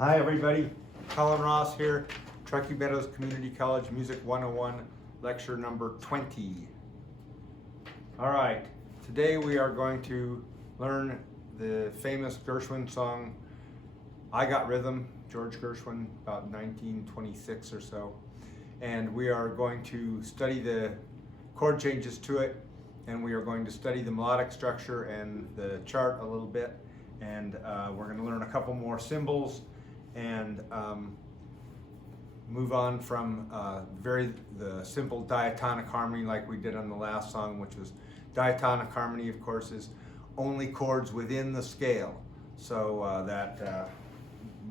Hi everybody, Colin Ross here, Truckee Meadows Community College Music 101, lecture number 20. All right, today we are going to learn the famous Gershwin song, I Got Rhythm, George Gershwin, about 1926 or so. And we are going to study the chord changes to it, and we are going to study the melodic structure and the chart a little bit. And we're going to learn a couple more symbols and move on from the simple diatonic harmony like we did on the last song, which was diatonic harmony, of course, is only chords within the scale. So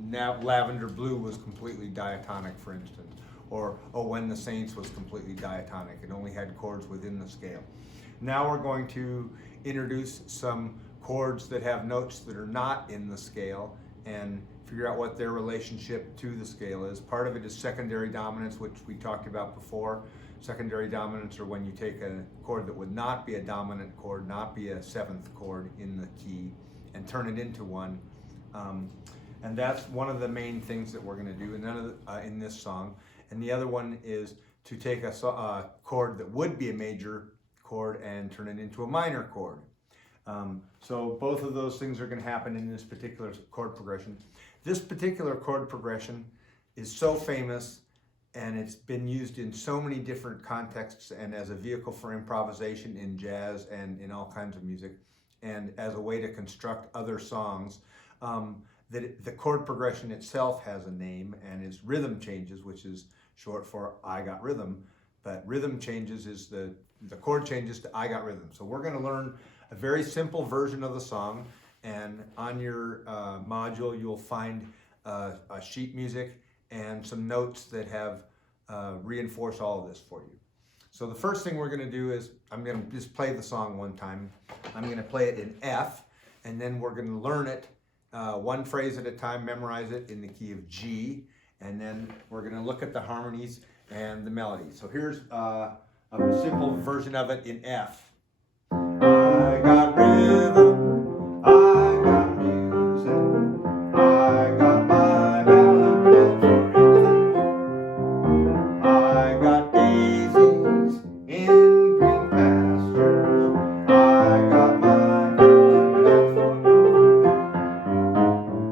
now Lavender Blue was completely diatonic, for instance, or Oh When the Saints was completely diatonic. It only had chords within the scale. Now we're going to introduce some chords that have notes that are not in the scale and figure out what their relationship to the scale is. Part of it is secondary dominants, which we talked about before. Secondary dominants are when you take a chord that would not be a dominant chord, not be a seventh chord in the key, and turn it into one. And that's one of the main things that we're going to do in this song. And the other one is to take a chord that would be a major chord and turn it into a minor chord. So both of those things are going to happen in this particular chord progression. This particular chord progression is so famous, and it's been used in so many different contexts and as a vehicle for improvisation in jazz and in all kinds of music, and as a way to construct other songs, that the chord progression itself has a name and is rhythm changes, which is short for I Got Rhythm. But rhythm changes is the chord changes to I Got Rhythm. So we're going to learn a very simple version of the song, and on your module you'll find a sheet music and some notes that have reinforced all of this for you. So the first thing we're going to do is I'm going to just play the song one time. I'm going to play it in F, and then we're going to learn it one phrase at a time, memorize it in the key of G, and then we're going to look at the harmonies and the melody. So here's a simple version of it in F. I got rhythm, I got music, I got my ballad for anything more. I got daisies in green pastures, I got my ballad for anything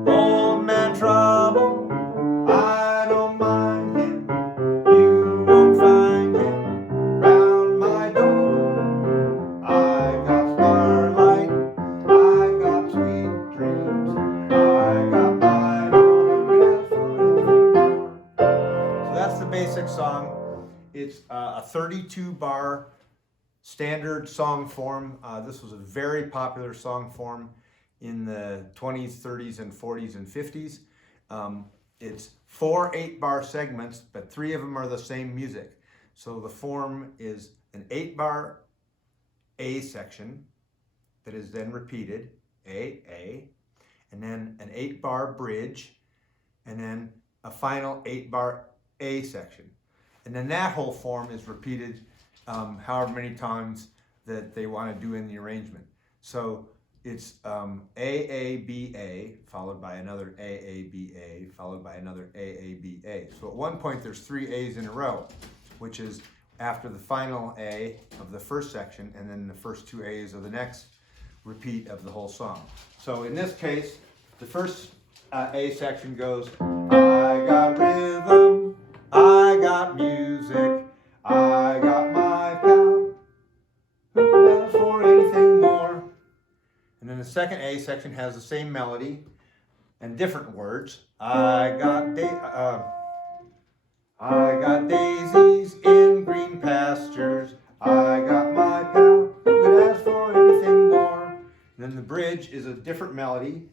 more. Old man trouble, I don't mind him, you won't find him round my door. I got starlight, I got sweet dreams, I got my own for anything more. So that's the basic song. It's a 32-bar standard song form. This was a very popular song form in the 20s, 30s, and 40s and 50s. It's 4 8-bar segments, but 3 of them are the same music. So the form is an 8-bar A section that is then repeated, A, and then an 8-bar bridge, and then a final 8-bar A section. And then that whole form is repeated however many times that they want to do in the arrangement. So it's A, followed by another A, followed by another A. So at one point there's 3 A's in a row, which is after the final A of the first section, and then the first 2 A's of the next repeat of the whole song. So in this case, the first A section goes, I got rhythm, I got music, I got my pal, who could ask for anything more? And then the second A section has the same melody and different words. I got daisies in green pastures, I got my pal, who could ask for anything more? And then the bridge is a different melody.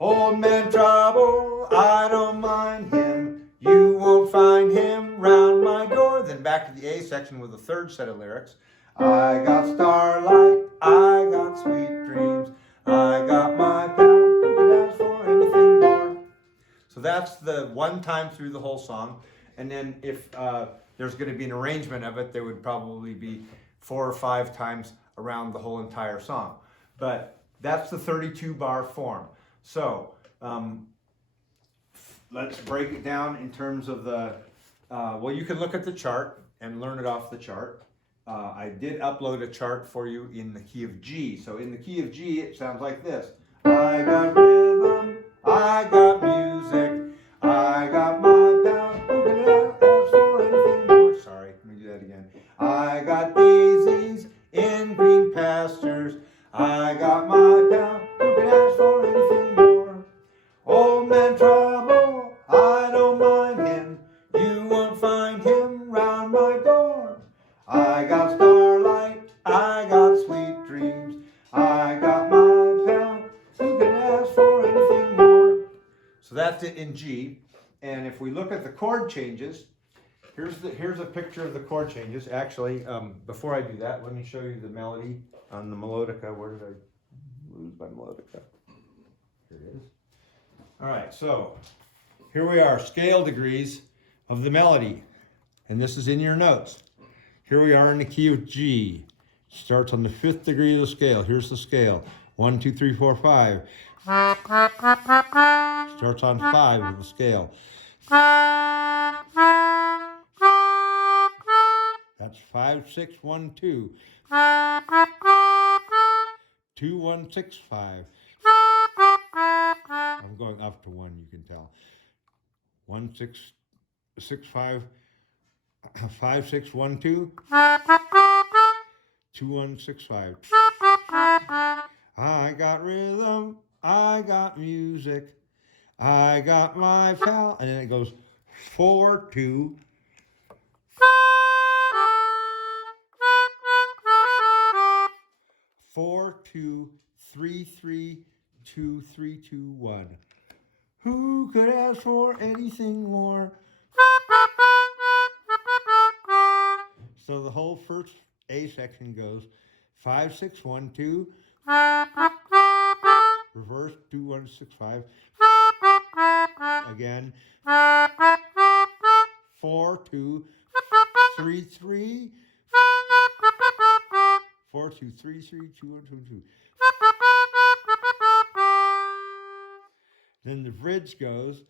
Old man trouble, I don't mind him, you won't find him round my door. Then back to the A section with a third set of lyrics. I got starlight, I got sweet dreams, I got my pal, who could ask for anything more? So that's the one time through the whole song. And then if there's going to be an arrangement of it, there would probably be 4 or 5 times around the whole entire song. But that's the 32-bar form. So let's break it down in terms of the, well, you can look at the chart and learn it off the chart. I did upload a chart for you in the key of G. So in the key of G, it sounds like this. I got rhythm, I got music, I got my pal, who can ask for anything more? Sorry, let me do that again. I got daisies in green pastures, I got my pal, who can ask for anything more? Old man trouble, I don't mind him, you won't find him round my door. I got starlight, I got sweet dreams, I got my pal, who can ask for anything more? So that's it in G. And if we look at the chord changes, here's a picture of the chord changes. Actually, before I do that, let me show you the melody on the melodica. Where did I lose my melodica? Here it is. All right, so here we are, scale degrees of the melody. And this is in your notes. Here we are in the key of G. Starts on the 5th degree of the scale. Here's the scale. 1, 2, 3, 4, 5. Starts on 5 of the scale. That's 5, 6, 1, 2. 2, 1, 6, 5. I'm going up to 1, you can tell. 1, 6, 6, 5. 5, 6, 1, 2. 2, 1, 6, 5. I got rhythm, I got music, I got my pal, and then it goes 4, 2. 4, 2, 3, 3, 2, 3, 2, 1. Who could ask for anything more? So the whole first A section goes 5, 6, 1, 2. Reverse 2, 1, 6, 5. Again. 4, 2, 3, 3. 4, 2, 3, 3, 2, 1, 2, 2. Then the bridge goes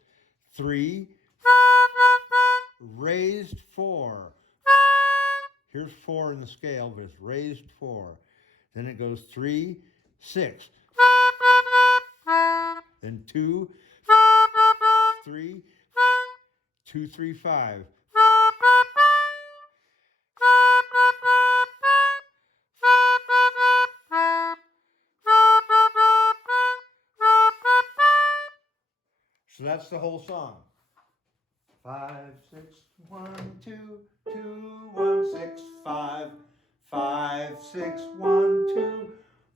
3, raised 4. Here's 4 in the scale, but it's raised 4. Then it goes 3, 6. Then 2, 3, 2, 3, 5. So that's the whole song. 5, 6, 1, 2, 2, 1, 6, 5. 5, 6, 1, 2,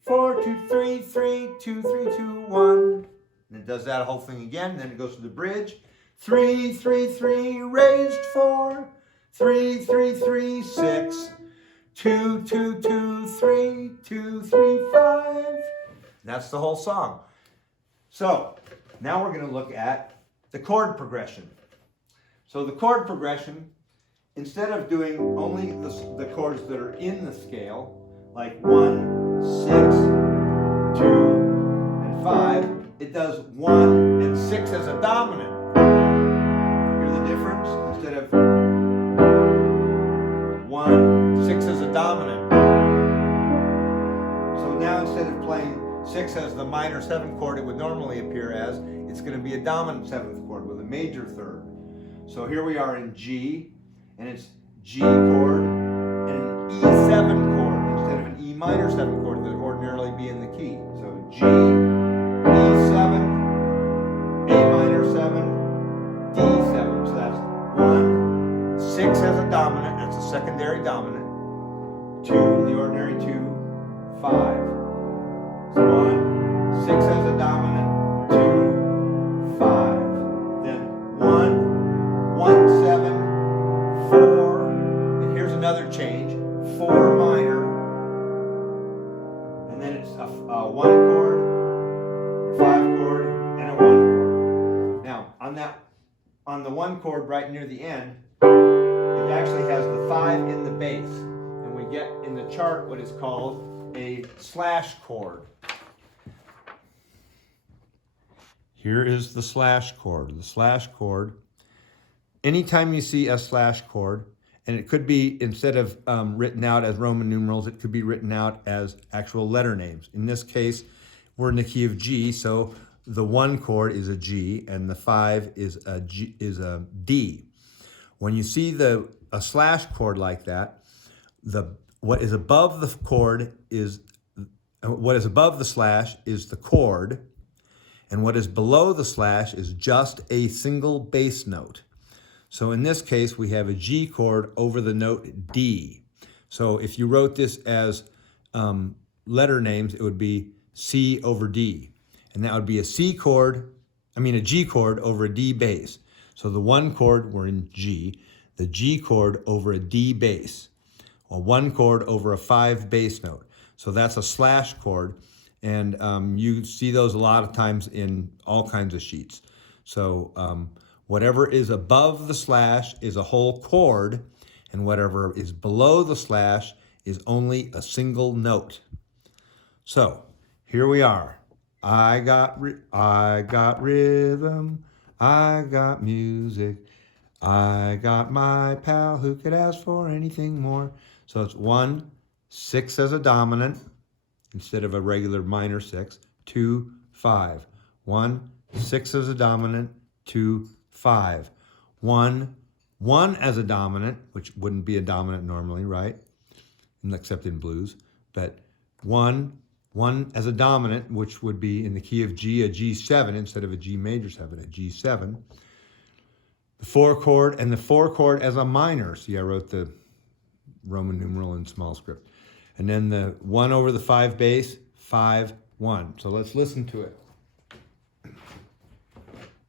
4, 2, 3, 3, 2, 3, 2, 1. And it does that whole thing again. Then it goes to the bridge. 3, 3, 3, raised 4. 3, 3, 3, 6. 2, 2, 2, 3, 2, 3, 5. And that's the whole song. So now we're going to look at the chord progression. So the chord progression, instead of doing only the chords that are in the scale, like 1, 6, 2, and 5, it does 1 and 6 as a dominant. Hear the difference? Instead of 1, 6 as a dominant. So now instead of playing 6 as the minor 7th chord it would normally appear as, it's going to be a dominant 7th chord with a major 3rd. So here we are in G, and it's G chord and an E7 chord instead of an E minor 7 chord that would ordinarily be in the key. So G, E7, A minor 7, D7. So that's 1, 6 as a dominant, that's a secondary dominant. 2, the ordinary 2, 5. So 1, 6 as a dominant, 2, 5. Then 1, 1, 7, 4, and here's another change, 4 minor, and then it's a 1 chord, a 5 chord, and a 1 chord. Now, on the 1 chord right near the end, it actually has the 5 in the bass, and we get in the chart what is called a slash chord. Here is the slash chord. The slash chord, anytime you see a slash chord, and it could be, instead of written out as Roman numerals, it could be written out as actual letter names. In this case, we're in the key of G, so the 1 chord is a G, and the 5 is a D. When you see a slash chord like that, what is above the slash is the chord, and what is below the slash is just a single bass note. So in this case, we have a G chord over the note D. So if you wrote this as letter names, it would be C over D. And that would be a G chord over a D bass. So the 1 chord, we're in G, the G chord over a D bass, or 1 chord over a 5 bass note. So that's a slash chord, and you see those a lot of times in all kinds of sheets. So whatever is above the slash is a whole chord, and whatever is below the slash is only a single note. So here we are. I got rhythm, I got music, I got my pal, who could ask for anything more? So it's 1, 6 as a dominant instead of a regular minor 6, 2, 5. 1, 6 as a dominant, 2, 5. 1, 1 as a dominant, which wouldn't be a dominant normally, right? Except in blues. But 1 as a dominant, which would be in the key of G, a G7 instead of a G major 7, a G7. The 4 chord, and the 4 chord as a minor. See, I wrote the Roman numeral in small script. And then the 1 over the 5 bass, 5, 1. So let's listen to it.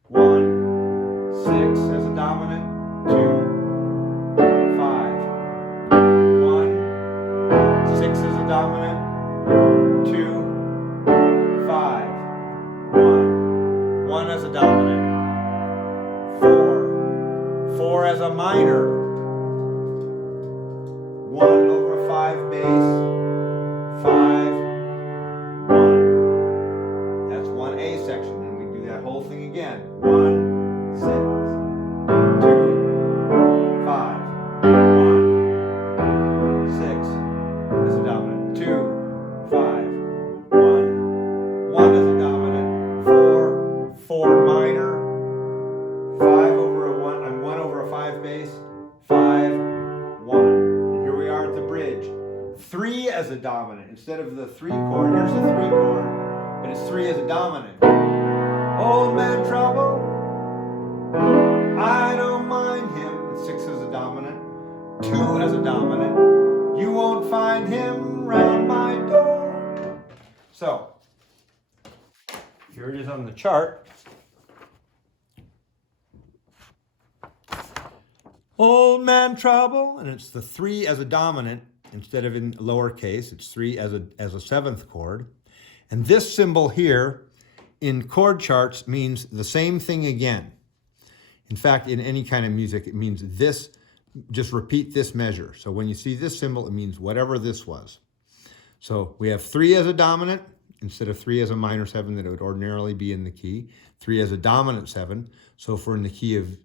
1, 6 as a dominant, 2, 5. 1, 6 as a dominant, 2, 5. 1 as a dominant, 4 as a minor, 1 over a 5 bass, 5, 1. That's 1A section, and we do that whole thing again. 1, 6, 2, 5, 1, 6 as a dominant, 2, 5, 1 as a dominant, 4 minor, 5 over a 1, and 1 over a 5 bass, 5, 1. And here we are at the bridge. 3 as a dominant. Instead of the 3 chord, here's the 3 chord, but it's 3 as a dominant. Old man trouble, I don't mind him. It's 6 as a dominant. 2 as a dominant. You won't find him round my door. So, here it is on the chart. Old man trouble, and it's the 3 as a dominant instead of in lowercase. It's 3 as a 7th chord. And this symbol here in chord charts means the same thing again. In fact, in any kind of music, it means this, just repeat this measure. So when you see this symbol, it means whatever this was. So we have 3 as a dominant instead of 3 as a minor 7 that it would ordinarily be in the key. 3 as a dominant 7. So if we're in the key of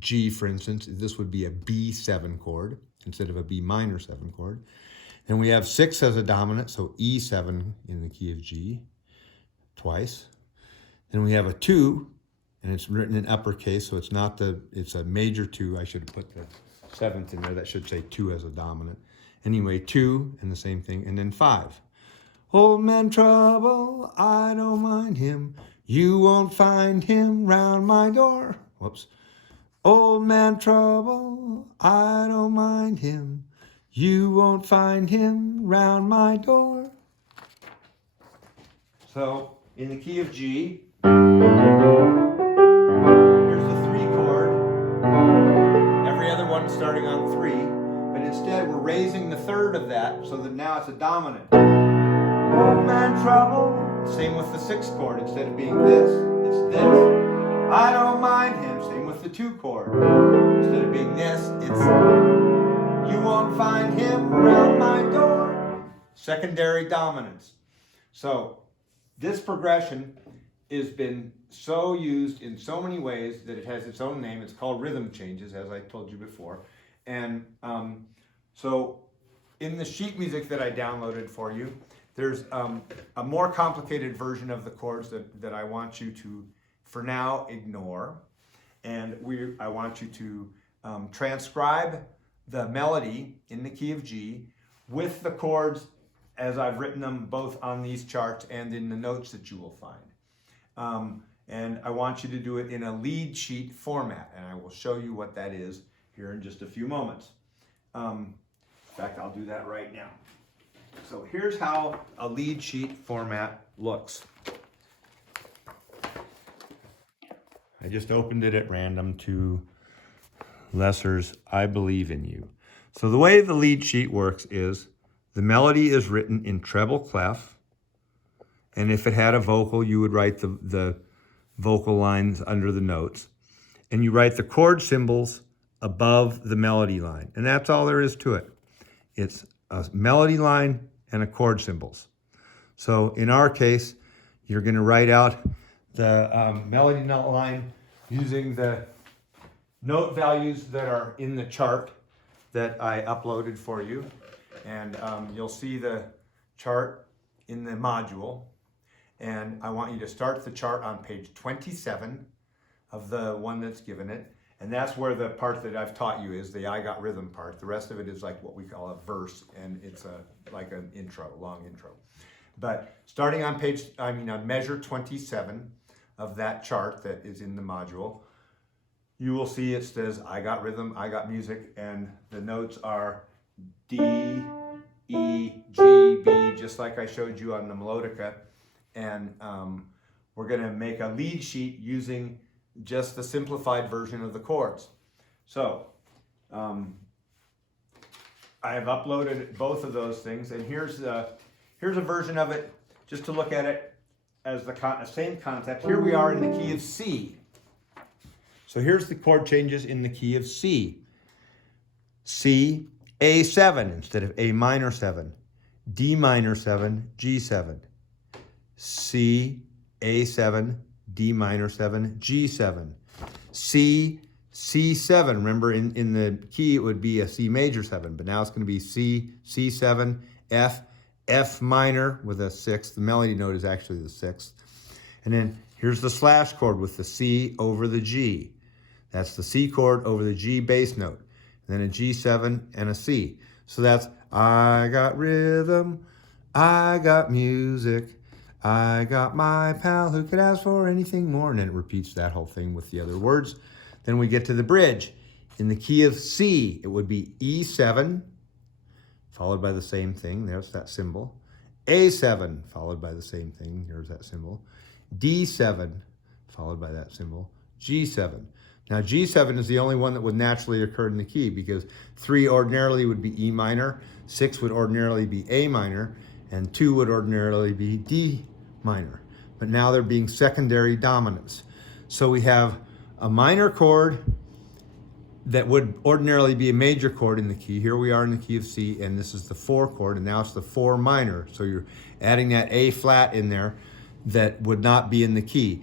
G, for instance, this would be a B7 chord instead of a B minor 7 chord. Then we have 6 as a dominant, so E7 in the key of G twice. Then we have a 2, and it's written in uppercase, so it's not it's a major 2. I should have put the 7th in there. That should say 2 as a dominant. Anyway, 2, and the same thing, and then 5. Old man trouble, I don't mind him. You won't find him round my door. Whoops. Old man trouble, I don't mind him. You won't find him round my door. So, in the key of G, here's the 3 chord. Every other one starting on 3. But instead, we're raising the 3rd of that so that now it's a dominant. Old man trouble. Same with the 6th chord. Instead of being this, it's this. I don't mind him. Same with the 2 chord. Instead of being this, it's you won't find him round my door. Secondary dominance. So this progression has been so used in so many ways that it has its own name. It's called rhythm changes, as I told you before. And so in the sheet music that I downloaded for you, there's a more complicated version of the chords that I want you to, for now, ignore. And I want you to transcribe the melody in the key of G with the chords as I've written them both on these charts and in the notes that you will find. And I want you to do it in a lead sheet format, and I will show you what that is here in just a few moments. In fact, I'll do that right now. So here's how a lead sheet format looks. I just opened it at random to Lesser's I Believe in You. So the way the lead sheet works is the melody is written in treble clef, and if it had a vocal, you would write the vocal lines under the notes, and you write the chord symbols above the melody line, and that's all there is to it. It's a melody line and a chord symbols. So in our case, you're going to write out the melody note line using the note values that are in the chart that I uploaded for you. And you'll see the chart in the module. And I want you to start the chart on page 27 of the one that's given it. And that's where the part that I've taught you is the I Got Rhythm part. The rest of it is like what we call a verse, and it's like an intro, long intro. But starting on on measure 27 of that chart that is in the module, you will see it says I got rhythm, I got music, and the notes are D, E, G, B, just like I showed you on the melodica. And we're going to make a lead sheet using just the simplified version of the chords. So I have uploaded both of those things, and here's a version of it just to look at it as the same concept. Here we are in the key of C. So here's the chord changes in the key of C. C, A7 instead of A minor 7. D minor 7, G7. C, A7, D minor 7, G7. C, C7. Remember in the key it would be a C major 7, but now it's going to be C, C7, F, F minor with a 6th. The melody note is actually the 6th. And then here's the slash chord with the C over the G. That's the C chord over the G bass note. And then a G7 and a C. So that's I got rhythm, I got music, I got my pal who could ask for anything more. And then it repeats that whole thing with the other words. Then we get to the bridge. In the key of C, it would be E7, followed by the same thing. There's that symbol. A7, followed by the same thing. Here's that symbol. D7, followed by that symbol. G7. Now G7 is the only one that would naturally occur in the key because 3 ordinarily would be E minor, 6 would ordinarily be A minor, and 2 would ordinarily be D minor. But now they're being secondary dominants. So we have a minor chord that would ordinarily be a major chord in the key. Here we are in the key of C, and this is the 4 chord, and now it's the 4 minor. So you're adding that A flat in there that would not be in the key.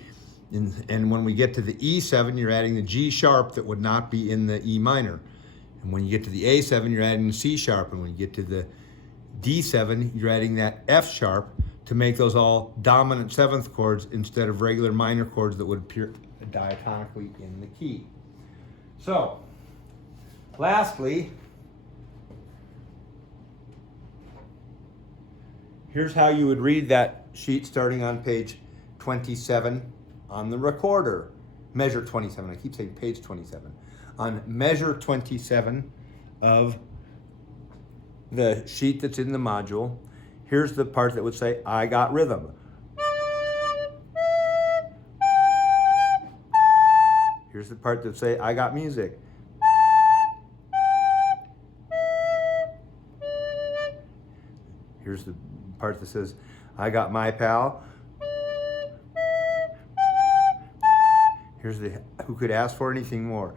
And when we get to the E7, you're adding the G sharp that would not be in the E minor. And when you get to the A7, you're adding the C sharp. And when you get to the D7, you're adding that F sharp to make those all dominant 7th chords instead of regular minor chords that would appear diatonically in the key. So, lastly, here's how you would read that sheet starting on page 27 on the recorder. Measure 27, I keep saying page 27. On measure 27 of the sheet that's in the module, here's the part that would say, I got rhythm. Here's the part that would say, I got music. Here's the part that says, I got my pal. Here's the who could ask for anything more.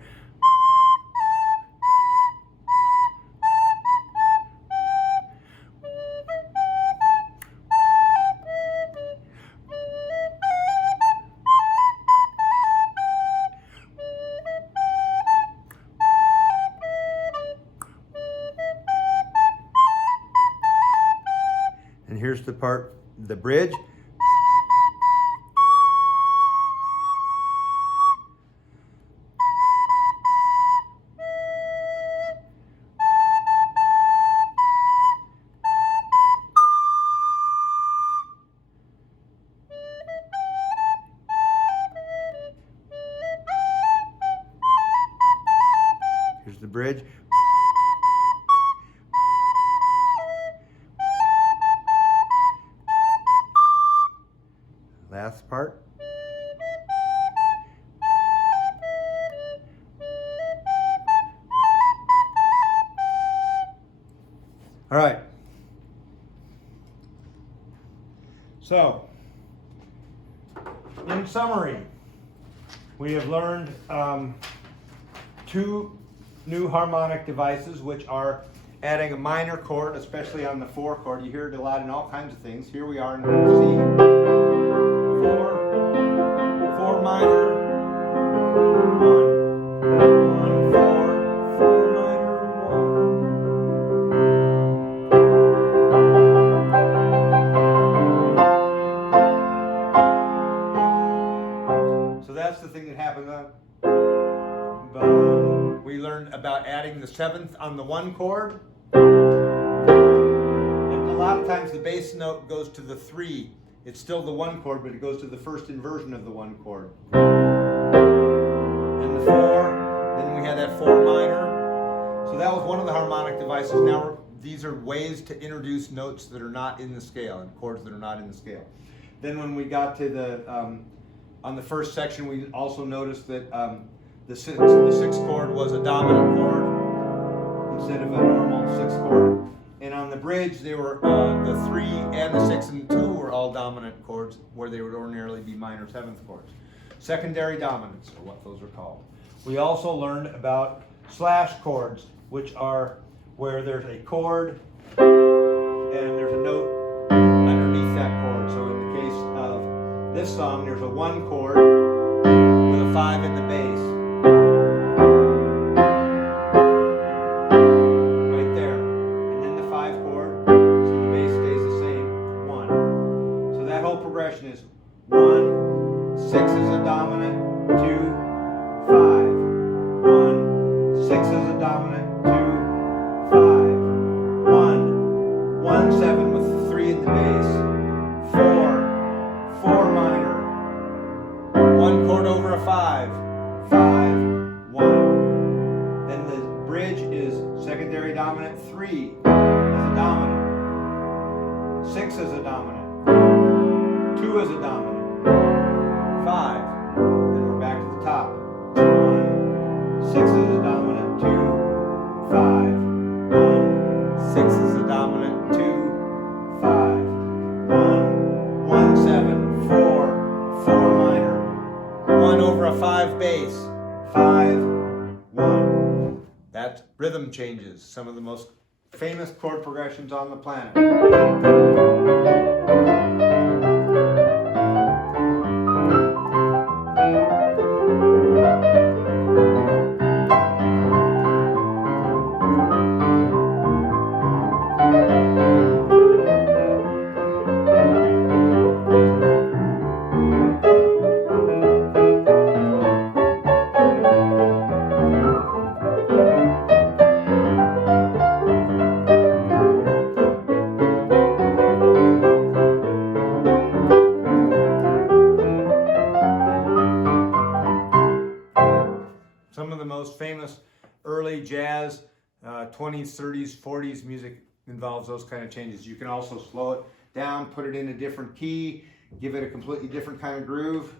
the part, the bridge. Here's the bridge. Last part. All right. So, in summary, we have learned two new harmonic devices, which are adding a minor chord, especially on the 4 chord. You hear it a lot in all kinds of things. Here we are in C. 4 minor, 1, 4 minor, 1. So that's the thing that happens on. We learned about adding the 7th on the 1 chord. And a lot of times the bass note goes to the 3. It's still the 1 chord, but it goes to the first inversion of the 1 chord. And the 4, then we had that 4 minor. So that was one of the harmonic devices. Now these are ways to introduce notes that are not in the scale and chords that are not in the scale. Then when we got to the, on the first section, we also noticed that the 6th chord was a dominant chord instead of a normal 6th chord. And on the bridge, they were the 3 and the 6 and 2 were all dominant chords, where they would ordinarily be minor 7th chords. Secondary dominants are what those are called. We also learned about slash chords, which are where there's a chord and there's a note underneath that chord. So in the case of this song, there's a 1 chord with a 5 in the bass. Progression is 1, 6 is a dominant, 2, 5, 1, 6 is a dominant, 2, 5, 1, 1, 7 with the 3 in the bass, 4, 4 minor, 1 chord over a 5, 5, 1. Then the bridge is secondary dominant, 3 is a dominant, 6 is a dominant, 2 is a dominant, 5, then we're back to the top, 1, 6 is a dominant, 2, 5, 1, 6 is a dominant, 2, 5, 1, 1, 7, 4, 4 minor, 1 over a 5 bass, 5, 1. That's rhythm changes, some of the most famous chord progressions on the planet. Some of the most famous early jazz, 20s, 30s, 40s music involves those kind of changes. You can also slow it down, put it in a different key, give it a completely different kind of groove.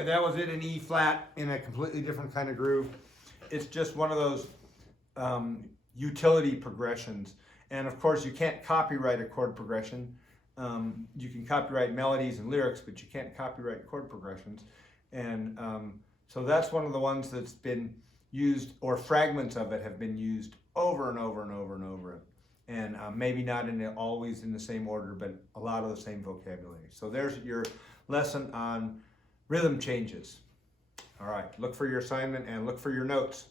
anyway, that was it in E flat in a completely different kind of groove. It's just one of those utility progressions. And of course, you can't copyright a chord progression. You can copyright melodies and lyrics, but you can't copyright chord progressions. And so that's one of the ones that's been used, or fragments of it have been used over and over and over and over. And maybe not always in the same order, but a lot of the same vocabulary. So there's your lesson on rhythm changes. All right, look for your assignment and look for your notes.